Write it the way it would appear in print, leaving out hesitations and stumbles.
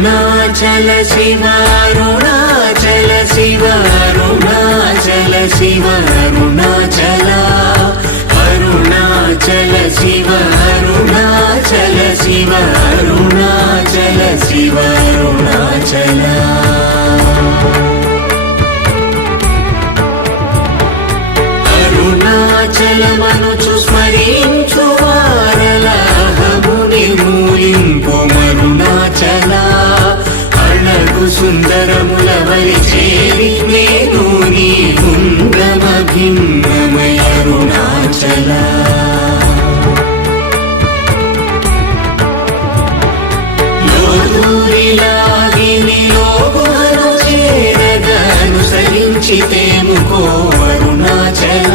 అరుణాచల శివ అరుణాచల శివ అరుణాచల శివ అరుణాచల అరుణాచల శివ అరుణాచల శివ అరుణాచల శివ అరుణాచల అరుణాచలమనుచు స్మరించు వారలహము నిర్మూలింపు మరుణాచల అళగు సుందరముల వలి చేరి నేను నీ గుండమ భిన్నమై అరుణాచల లోదూరిలాగిని లోగుహను చేరగ అనుసరించితేముకో అరుణాచల